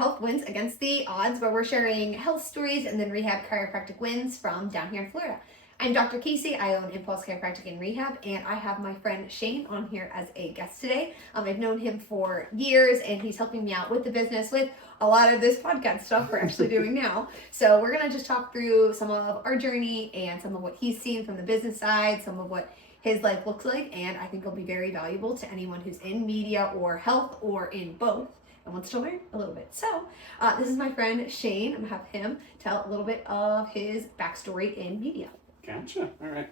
Health Wins Against the Odds, where we're sharing health stories and then rehab chiropractic wins from down here in Florida. I'm Dr. Casey. I own Impulse Chiropractic and Rehab, and I have my friend Shane on here as a guest today. I've known him for years, and he's helping me out with the business with a lot of this podcast stuff we're actually doing now. So we're going to just talk through some of our journey and some of what he's seen from the business side, some of what his life looks like, and I think it'll be very valuable to anyone who's in media or health or in both and wants to learn a little bit. So this is my friend Shane. I'm going to have him tell a little bit of his backstory in media. Gotcha. All right.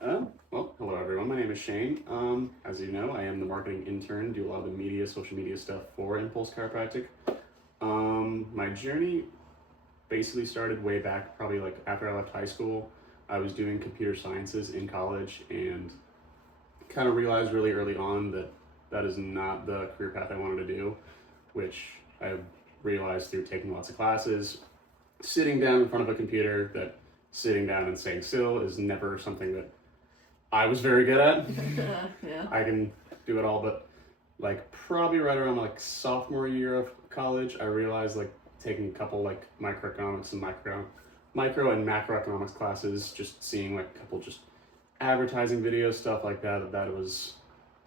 Well, hello everyone. My name is Shane. As you know, I am the marketing intern, do a lot of the media, social media stuff for Impulse Chiropractic. My journey basically started way back, probably like after I left high school. I was doing computer sciences in college and kind of realized really early on that that is not the career path I wanted to do, which I realized through taking lots of classes, sitting down in front of a computer, that sitting down and staying still is never something that I was very good at. Yeah. I can do it all, but like probably right around like sophomore year of college, I realized like taking a couple like microeconomics and micro and macroeconomics classes, just seeing like a couple just advertising videos, stuff like that,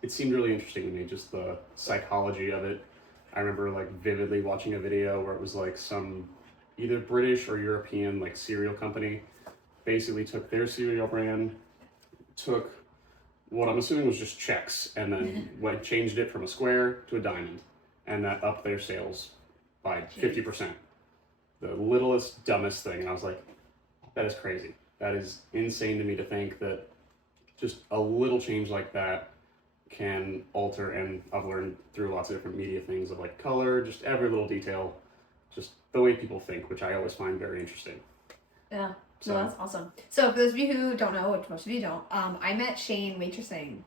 it seemed really interesting to me, just the psychology of it. I remember like vividly watching a video where it was like some either British or European like cereal company basically took their cereal brand, took what I'm assuming was just checks, and then changed it from a square to a diamond, and that upped their sales by 50%. The littlest, dumbest thing, and I was like, that is crazy. That is insane to me to think that just a little change like that can alter, and I've learned through lots of different media things of like color, just every little detail, just the way people think, which I always find very interesting. Yeah. No, that's awesome. So for those of you who don't know, which most of you don't, I met Shane waitressing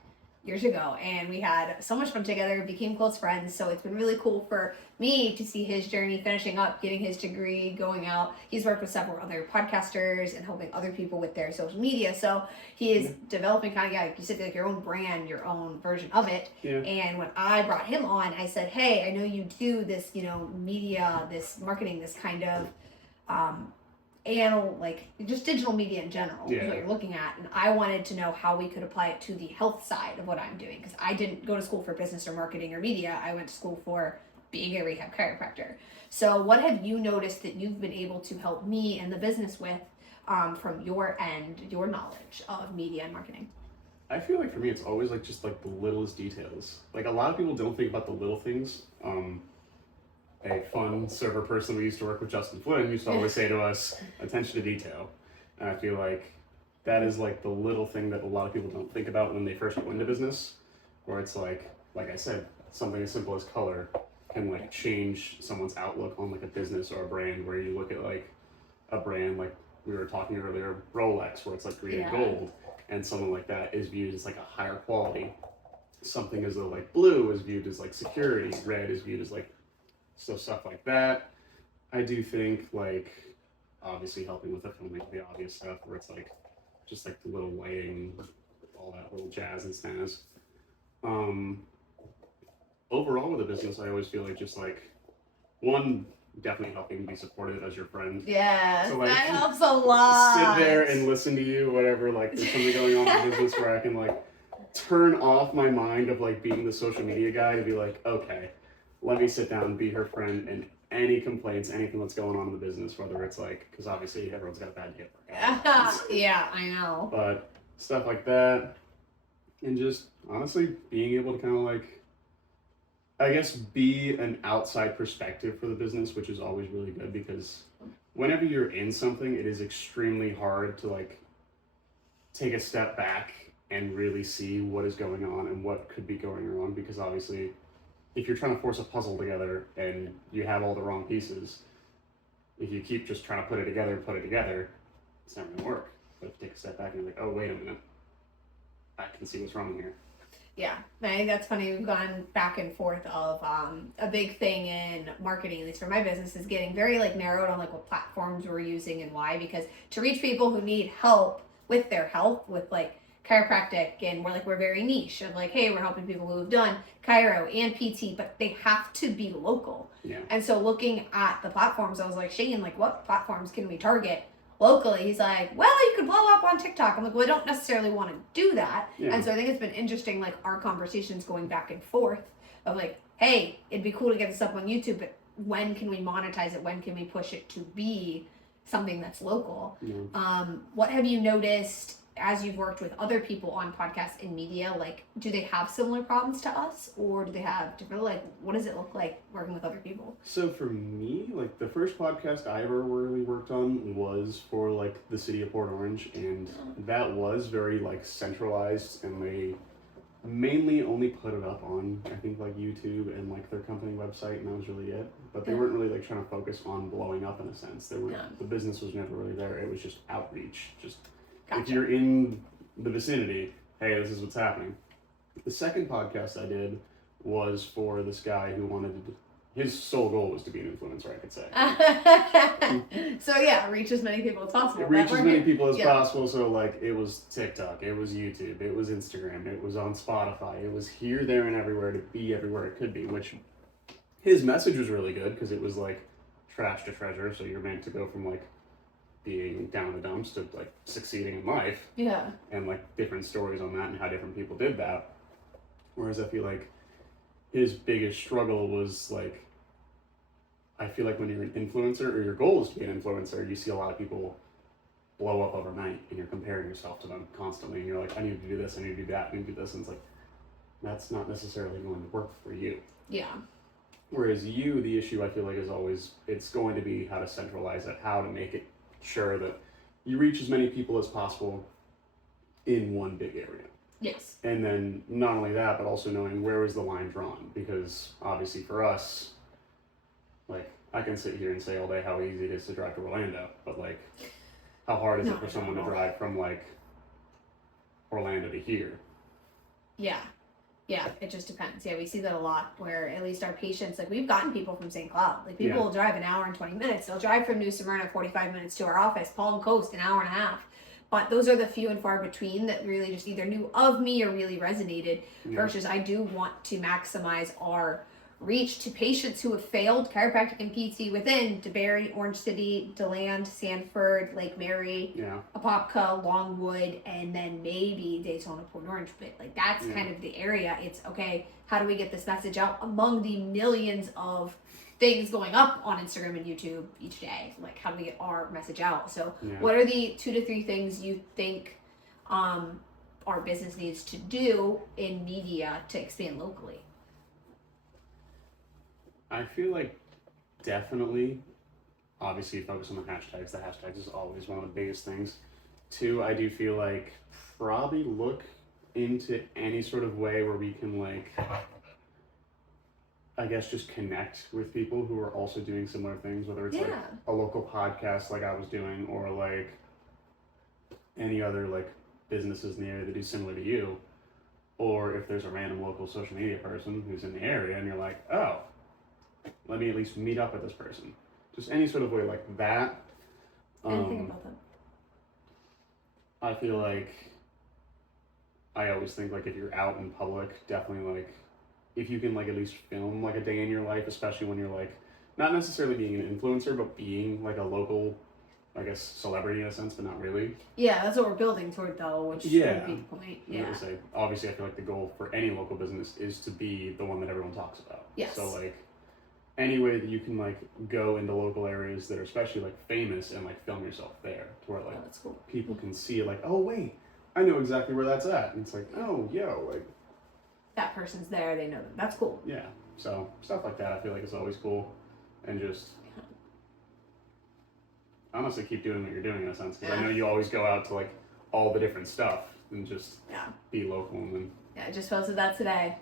years ago, and we had so much fun together, became close friends. So it's been really cool for me to see his journey, finishing up, getting his degree, going out. He's worked with several other podcasters and helping other people with their social media. So he is developing kind of, like you said, like your own brand, your own version of it. Yeah. And when I brought him on, I said, hey, I know you do this, media, this marketing, this kind of, and like just digital media in general is what you're looking at, and I wanted to know how we could apply it to the health side of what I'm doing, because I didn't go to school for business or marketing or media. I went to school for being a rehab chiropractor. So what have you noticed that you've been able to help me and the business with from your end, your knowledge of media and marketing? I feel like for me it's always like just like the littlest details. Like a lot of people don't think about the little things. A fun server person we used to work with, Justin Flynn, used to always say to us, attention to detail. And I feel like that is like the little thing that a lot of people don't think about when they first go into business, where it's like I said, something as simple as color can like change someone's outlook on like a business or a brand, where you look at like a brand like we were talking earlier, Rolex, where it's like green and gold, and someone like that is viewed as like a higher quality. Something as though like blue is viewed as like security, red is viewed as like stuff like that. I do think like obviously helping with the filming, the obvious stuff where it's like just like the little lighting, all that little jazz and snazz. Overall with the business, I always feel like just like one, definitely helping be supportive as your friend. Yeah, so, like, that helps a lot. Sit there and listen to you, whatever, like there's something going on in the business where I can like turn off my mind of like being the social media guy to be like, okay, let me sit down and be her friend, and any complaints, anything that's going on in the business, whether it's like, because obviously everyone's got a bad day at work. Yeah, I know. But stuff like that, and just honestly being able to kind of like, I guess, be an outside perspective for the business, which is always really good, because whenever you're in something, it is extremely hard to like take a step back and really see what is going on and what could be going wrong, because obviously if you're trying to force a puzzle together and you have all the wrong pieces, if you keep just trying to put it together, it's not going to work. But if you take a step back and you're like, oh, wait a minute, I can see what's wrong here. Yeah, I think that's funny. We've gone back and forth of a big thing in marketing, at least for my business, is getting very like narrowed on like what platforms we're using and why, because to reach people who need help with their health, with like chiropractic, and we're very niche of like, hey, we're helping people who have done chiro and PT, but they have to be local. Yeah. And so looking at the platforms, I was like, Shane, like, what platforms can we target locally? He's like, well, you could blow up on TikTok. I'm like, well, I don't necessarily want to do that. Yeah. And so I think it's been interesting, like our conversations going back and forth of like, hey, it'd be cool to get this up on YouTube, but when can we monetize it? When can we push it to be something that's local? Yeah. What have you noticed as you've worked with other people on podcasts and media? Like, do they have similar problems to us, or do they have different, like, what does it look like working with other people? So for me, like the first podcast I ever really worked on was for like the city of Port Orange, and that was very like centralized, and they mainly only put it up on I think like YouTube and like their company website, and that was really it. But they weren't really like trying to focus on blowing up in a sense. They were the business was never really there. It was just outreach. Just if you're in the vicinity, hey, this is what's happening. The second podcast I did was for this guy who wanted to. His sole goal was to be an influencer, I could say. So yeah, reach as many people as possible. Reach as many people as possible. So like it was TikTok, it was YouTube, it was Instagram, it was on Spotify, it was here, there, and everywhere to be everywhere it could be. Which his message was really good because it was like trash to treasure. So you're meant to go from like being down in the dumps to like succeeding in life. Yeah. And like different stories on that and how different people did that. Whereas I feel like his biggest struggle was like, I feel like when you're an influencer or your goal is to be an influencer, you see a lot of people blow up overnight and you're comparing yourself to them constantly. And you're like, I need to do this, I need to do that, I need to do this. And it's like, that's not necessarily going to work for you. Yeah. Whereas you, the issue I feel like is always, it's going to be how to centralize it, how to make it sure that you reach as many people as possible in one big area. Yes. And then not only that, but also knowing where is the line drawn, because obviously for us, like I can sit here and say all day how easy it is to drive to Orlando, but like how hard is it for someone to drive from like Orlando to here? Yeah. Yeah, it just depends. Yeah, we see that a lot where at least our patients, like we've gotten people from St. Cloud. Like people will drive an hour and 20 minutes. They'll drive from New Smyrna 45 minutes to our office, Palm Coast, an hour and a half. But those are the few and far between that really just either knew of me or really resonated versus I do want to maximize our reach to patients who have failed chiropractic and PT within DeBary, Orange City, DeLand, Sanford, Lake Mary, Apopka, Longwood, and then maybe Daytona, Port Orange. But like that's kind of the area. It's okay, how do we get this message out among the millions of things going up on Instagram and YouTube each day? Like how do we get our message out? So what are the 2 to 3 things you think our business needs to do in media to expand locally? I feel like definitely, obviously focus on the hashtags. The hashtags is always one of the biggest things. 2, I do feel like probably look into any sort of way where we can like, I guess just connect with people who are also doing similar things, whether it's like a local podcast like I was doing or like any other like businesses in the area that do similar to you. Or if there's a random local social media person who's in the area and you're like, oh, let me at least meet up with this person. Just any sort of way like that. Anything about that? I feel like I always think like if you're out in public, definitely like if you can like at least film like a day in your life, especially when you're like not necessarily being an influencer, but being like a local, I guess, celebrity in a sense, but not really. Yeah, that's what we're building toward though, which would be the point. Yeah. Say, obviously I feel like the goal for any local business is to be the one that everyone talks about. Yes. So like any way that you can like go into local areas that are especially like famous and like film yourself there to where like that's cool. People can see it like, oh wait, I know exactly where that's at. And it's like, oh yo, like that person's there, they know them. That's cool. Yeah. So stuff like that I feel like is always cool. And just honestly keep doing what you're doing in a sense. Because I know you always go out to like all the different stuff and just be local and then I just posted that today.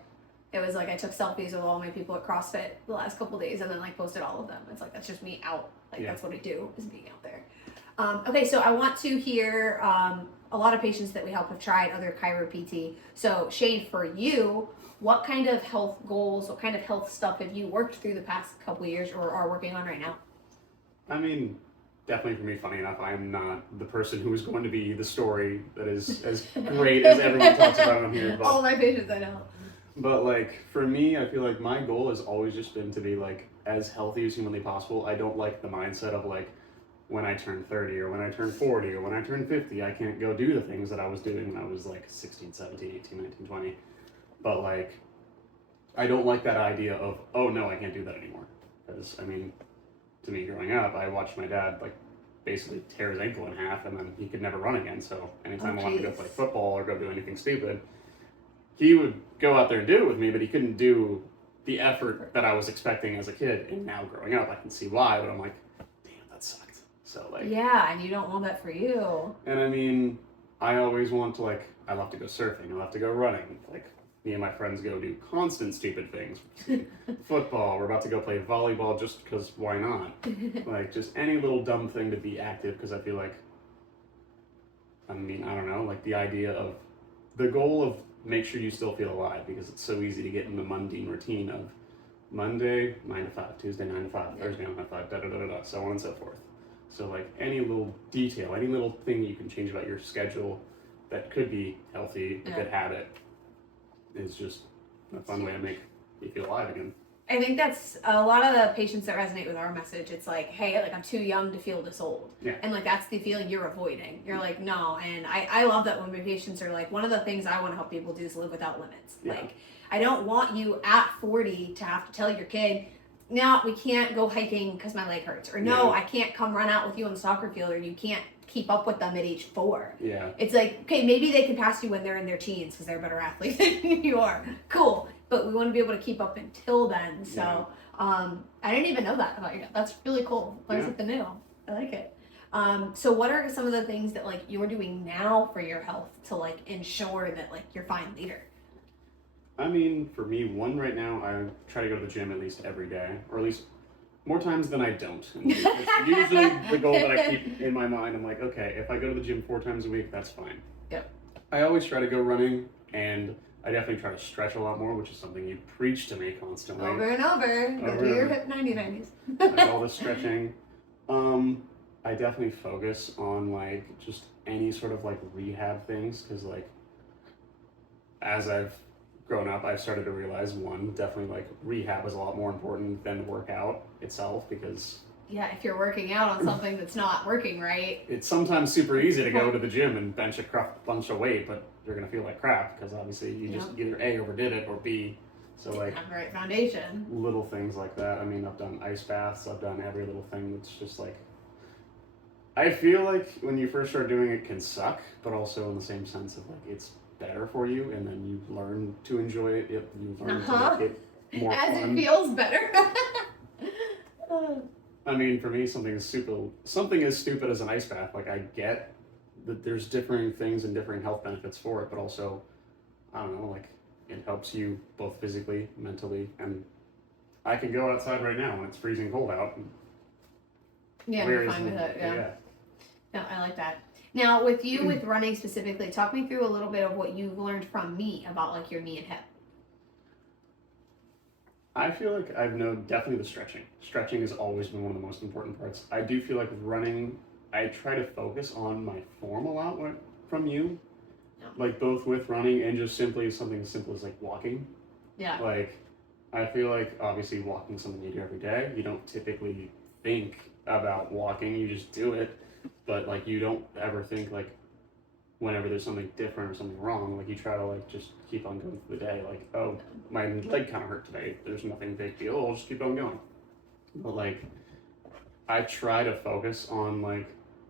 It was like I took selfies with all my people at CrossFit the last couple days and then like posted all of them. It's like that's just me out. Like that's what I do, is being out there. Okay, so I want to hear a lot of patients that we help have tried other chiro PT. So Shane, for you, what kind of health goals, what kind of health stuff have you worked through the past couple of years or are working on right now? I mean, definitely for me, funny enough, I am not the person who is going to be the story that is as great as everyone talks about on here. But, all my patients I know. but like for me, I feel like my goal has always just been to be like as healthy as humanly possible. I don't like the mindset of like when I turn 30 or when I turn 40 or when I turn 50, I can't go do the things that I was doing when I was like 16, 17, 18, 19, 20. But like, I don't like that idea of, oh no, I can't do that anymore. Because, I mean, to me growing up, I watched my dad like basically tear his ankle in half and then he could never run again. So anytime I wanted to go play football or go do anything stupid, he would go out there and do it with me, but he couldn't do the effort that I was expecting as a kid. And now growing up, I can see why, but I'm like, damn, that sucked. So like, yeah, and you don't want that for you. and I mean, I always want to like, I love to go surfing, I love to go running. Like, me and my friends go do constant stupid things. Football, we're about to go play volleyball just because why not? Like, just any little dumb thing to be active because I feel like, I mean, I don't know, like the idea of the goal of make sure you still feel alive because it's so easy to get in the mundane routine of Monday 9 to 5, Tuesday 9 to 5, Thursday 9 to 5, da da da da, so on and so forth. So like any little detail, any little thing you can change about your schedule that could be healthy, a good habit, is just a fun way to make you feel alive again. I think that's a lot of the patients that resonate with our message. It's like, hey, like I'm too young to feel this old. Yeah. And like that's the feeling you're avoiding. You're like, no. And I love that when my patients are like, one of the things I want to help people do is live without limits. Yeah. Like, I don't want you at 40 to have to tell your kid, no, we can't go hiking because my leg hurts. Or no, I can't come run out with you on the soccer field, or you can't keep up with them at age 4. Yeah. It's like, okay, maybe they can pass you when they're in their teens because they're better athletes than you are. Cool. But we want to be able to keep up until then. So I didn't even know that about you. That's really cool. Learn something new. I like it. So what are some of the things that like you're doing now for your health to like ensure that like you're fine later? I mean, for me, one right now, I try to go to the gym at least every day, or at least more times than I don't. And it's usually the goal that I keep in my mind. I'm like, okay, if I go to the gym 4 times a week, that's fine. Yep. I always try to go running, and I definitely try to stretch a lot more, which is something you preach to me constantly. Over and over. Go do your hip 90-90s. Like all the stretching. I definitely focus on like just any sort of like rehab things, because like as I've grown up, I've started to realize definitely like rehab is a lot more important than the workout itself, because yeah, if you're working out on something that's not working right, it's sometimes super easy to go to the gym and bench a bunch of weight, but you're gonna feel like crap because obviously you just either A, overdid it, or B, so like have the right foundation. Little things like that. I mean, I've done ice baths, I've done every little thing that's just like, I feel like when you first start doing it can suck, but also in the same sense of like it's better for you, and then you learn to enjoy it. You learn to make it more as fun. it feels better. I mean, for me, something as stupid as an ice bath. Like I get that there's differing things and differing health benefits for it, but also, I don't know, like it helps you both physically, mentally, and I can go outside right now when it's freezing cold out. Yeah, you're fine with it. Yeah. No, I like that. Now, with you, with running specifically, talk me through a little bit of what you've learned from me about like your knee and hip. I feel like I've known definitely the stretching. Stretching has always been one of the most important parts. I do feel like with running, I try to focus on my form a lot from you. Yeah. Like both with running and just simply something as simple as like walking. Yeah. Like, I feel like obviously walking is something you do every day. You don't typically think about walking, you just do it. But like you don't ever think like whenever there's something different or something wrong, like you try to like just keep on going through the day. Like, oh, my leg kind of hurt today. There's nothing big deal. I'll just keep on going. But like, I try to focus on like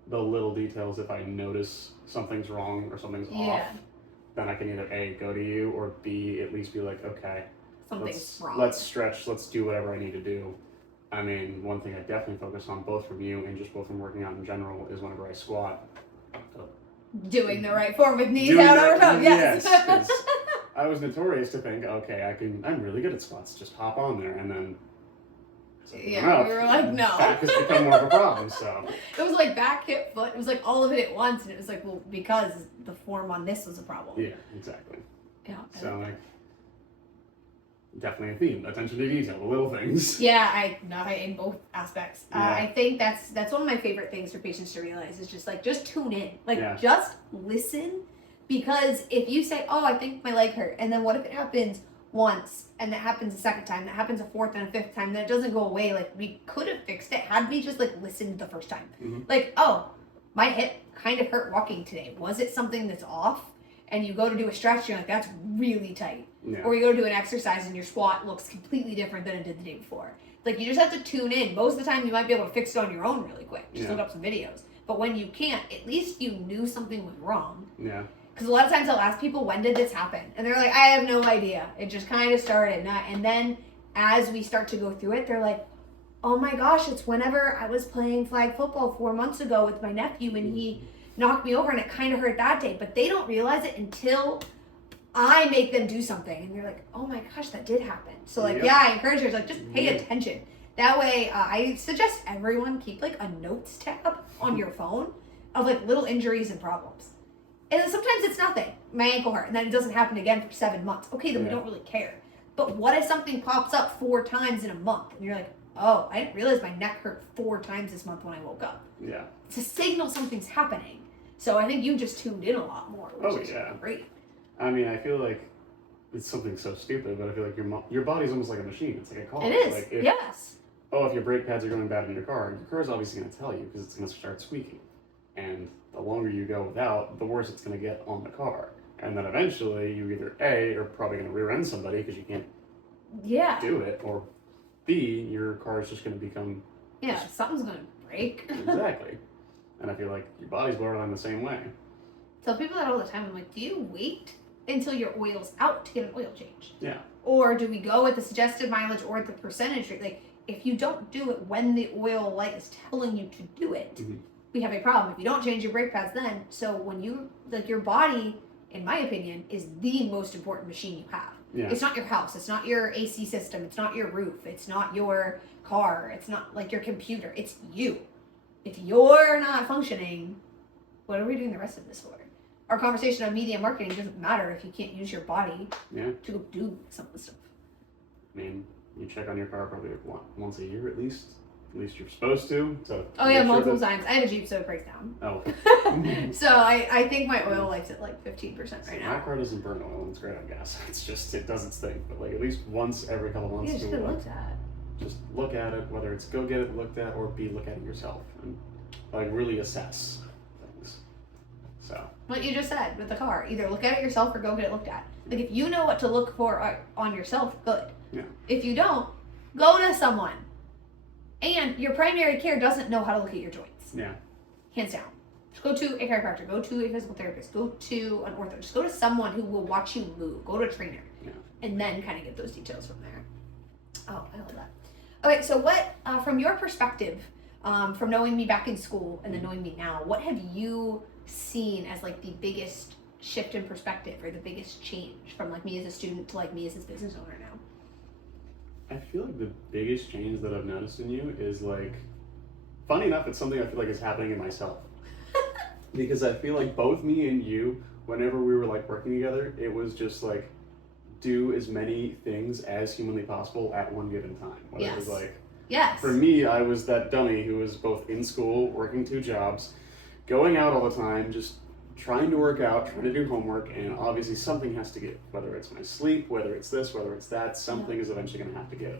the little details. If I notice something's wrong or something's off, then I can either A, go to you, or B, at least be like, okay, something's wrong. Let's stretch. Let's do whatever I need to do. I mean, one thing I definitely focus on, both from you and just both from working out in general, is whenever I squat. Doing the right form with knees out over top, yes. I was notorious to think, okay, I'm really good at squats, just hop on there, and then we were like, no. Back has become more of a problem, so. It was like back, hip, foot, it was like all of it at once, and it was like, well, because the form on this was a problem. Yeah, exactly. Yeah. So like, definitely a theme. Attention to detail, the little things. Yeah, in both aspects. Yeah. I think that's one of my favorite things for patients to realize is just tune in, Yeah. just listen, because if you say, oh, I think my leg hurt, and then what if it happens once and that happens a second time, that happens a fourth and a fifth time, then it doesn't go away. Like, we could have fixed it had we just listened the first time. Mhm. Oh, my hip kind of hurt walking today. Was it something that's off? And you go to do a stretch, you're like, that's really tight. Yeah. Or you go to do an exercise and your squat looks completely different than it did the day before. You just have to tune in. Most of the time you might be able to fix it on your own really quick. Just Yeah. look up some videos. But when you can't, at least you knew something was wrong. Yeah. Because a lot of times I'll ask people, when did this happen? And they're like, I have no idea. It just kind of started. And then as we start to go through it, they're like, oh my gosh, it's whenever I was playing flag football 4 months ago with my nephew and he knocked me over and it kind of hurt that day. But they don't realize it until I make them do something. And they're like, oh my gosh, that did happen. So Yep. yeah, I encourage you, just pay Yeah. attention. That way, I suggest everyone keep a notes tab on your phone of little injuries and problems. And then sometimes it's nothing. My ankle hurt, and then it doesn't happen again for 7 months. Okay, then we Yeah. don't really care. But what if something pops up 4 times in a month, and you're like, oh, I didn't realize my neck hurt 4 times this month when I woke up. Yeah. It's a signal something's happening. So I think you just tuned in a lot more, which Oh, is yeah. great. I mean, I feel like it's something so stupid, but I feel like your body's almost like a machine. It's like a car. It is, Like if, yes. oh, if your brake pads are going bad in your car is obviously going to tell you because it's going to start squeaking. And the longer you go without, the worse it's going to get on the car. And then eventually, you either A, are probably going to rear end somebody because you can't Yeah. do it, or B, your car is just going to become Yeah, something's going to break. exactly. And I feel like your body's borderline the same way. Tell people that all the time. I'm like, do you wait until your oil's out to get an oil change? Yeah. Or do we go with the suggested mileage or the percentage rate? If you don't do it when the oil light is telling you to do it, Mhm. we have a problem. If you don't change your brake pads then, so when you, your body, in my opinion, is the most important machine you have. Yeah. It's not your house. It's not your AC system. It's not your roof. It's not your car. It's not your computer. It's you. If you're not functioning, what are we doing the rest of this for? Our conversation on media marketing doesn't matter if you can't use your body Yeah. to go do some of the stuff. I mean, you check on your car probably once a year at least. At least you're supposed to. So Oh yeah, multiple times. I have a Jeep, so it breaks down. Oh. So I think my oil life's at 15% right My now. car doesn't burn oil and it's great on gas. It's just, it does its thing. But at least once every couple months, Yeah, just to, good look at. just look at it, whether it's go get it looked at or B, look at it yourself. And really assess things. So. What you just said with the car, either look at it yourself or go get it looked at. If you know what to look for on yourself, good. Yeah. If you don't, go to someone. And your primary care doesn't know how to look at your joints. Yeah. Hands down. Just go to a chiropractor, go to a physical therapist, go to an ortho. Just go to someone who will watch you move. Go to a trainer. Yeah. And then kind of get those details from there. Oh, I love that. Okay, so what, from your perspective, from knowing me back in school and then knowing me now, what have you seen as the biggest shift in perspective or the biggest change from me as a student to me as a business owner now? I feel like the biggest change that I've noticed in you is funny enough, it's something I feel like is happening in myself. Because I feel like both me and you, whenever we were working together, it was just do as many things as humanly possible at one given time. Whether it was Yes. for me, I was that dummy who was both in school, working 2 jobs, going out all the time, just trying to work out, trying to do homework, and obviously something has to give. Whether it's my sleep, whether it's this, whether it's that, something is eventually going to have to give.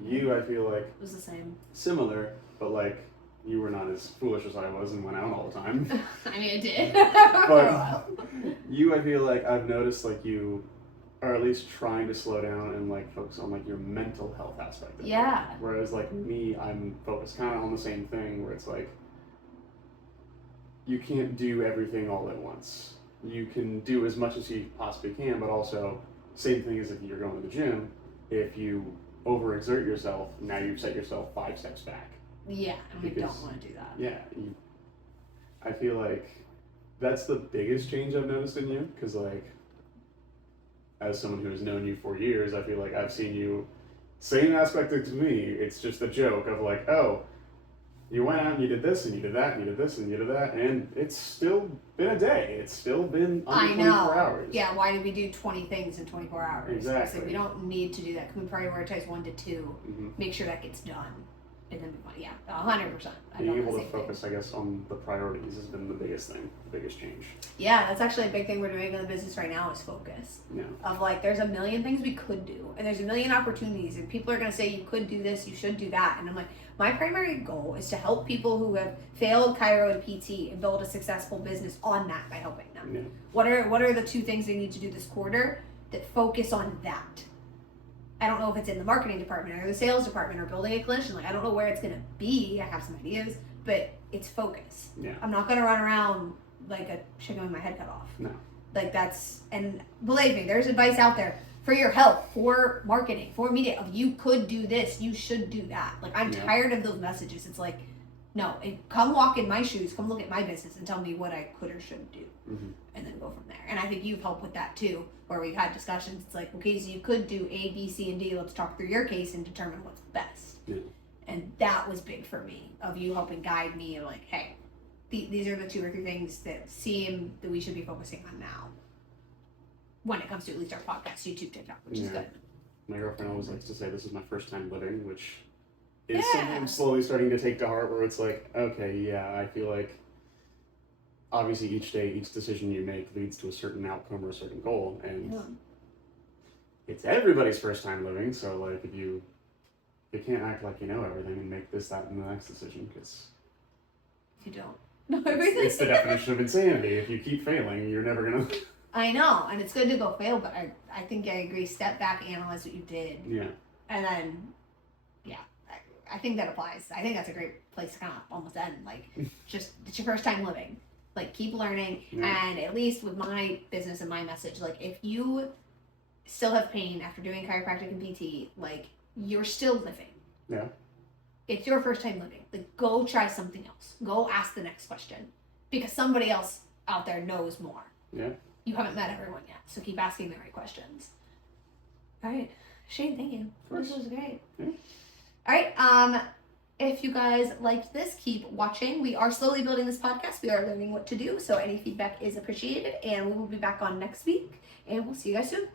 You, I feel like, It was the same. similar, but you were not as foolish as I was and went out all the time. I mean, it did. But you, I feel like I've noticed you are at least trying to slow down and focus on your mental health aspect of it. Yeah. Whereas me, I'm focused kind of on the same thing where it's you can't do everything all at once. You can do as much as you possibly can, but also same thing as if you're going to the gym. If you overexert yourself, now you've set yourself 5 steps back. Yeah, and we Because- don't want to do that. Yeah, I feel like that's the biggest change I've noticed in you, because as someone who has known you for years, I feel like I've seen you, same aspect to me, it's just a joke of oh, you went out and you did this and you did that and you did this and you did that, and it's still been a day. It's still been under I know. 24 hours. Yeah, why did we do 20 things in 24 hours? Exactly. So we don't need to do that. Can we prioritize 1 to 2? Mm-hmm. Make sure that gets done. And then move on. Yeah, 100%. Being able to focus, I guess, on the priorities has been the biggest thing, the biggest change. Yeah, that's actually a big thing we're doing in the business right now is focus. Yeah. Of like, there's a million things we could do, and there's a million opportunities, and people are going to say you could do this, you should do that. And I'm like, my primary goal is to help people who have failed chiro and PT and build a successful business on that by helping them. Yeah. What are the 2 things they need to do this quarter that focus on that? I don't know if it's in the marketing department or the sales department or building a clinician. Like, I don't know where it's going to be. I have some ideas, but it's focus. Yeah. I'm not going to run around like a chicken with my head cut off. No. Like that's, and believe me, there's advice out there for your health, for marketing, for media of you could do this, you should do that. Like I'm tired of those messages. It's like, no, come walk in my shoes, come look at my business and tell me what I could or shouldn't do. Mm-hmm. And then go from there. And I think you've helped with that too, where we've had discussions. It's like, okay, so you could do A, B, C, and D. Let's talk through your case and determine what's best. Yeah. And that was big for me, of you helping guide me, like, hey, these are the 2 or 3 things that seem that we should be focusing on now. When it comes to at least our podcast, YouTube, TikTok, which is good. My girlfriend always likes to say this is my first time living, which is something I'm slowly starting to take to heart, where it's like, okay, yeah, I feel like obviously each day, each decision you make leads to a certain outcome or a certain goal, and it's everybody's first time living, so like if you can't act like you know everything and make this, that, and the next decision, because you don't know everything. It's the definition of insanity. If you keep failing, you're never gonna. I know, and it's good to go fail, but I think I agree. Step back, analyze what you did, Yeah. and then, yeah, I think that applies. I think that's a great place to kind of almost end. Like, just it's your first time living. Like, keep learning, and at least with my business and my message, like if you still have pain after doing chiropractic and PT, like you're still living. Yeah. It's your first time living. Like, go try something else. Go ask the next question, because somebody else out there knows more. Yeah. You haven't met everyone yet, so keep asking the right questions. All right, Shane, thank you. This was great. Yeah. All right, if you guys liked this, keep watching. We are slowly building this podcast. We are learning what to do, so any feedback is appreciated, and we will be back on next week, and we'll see you guys soon.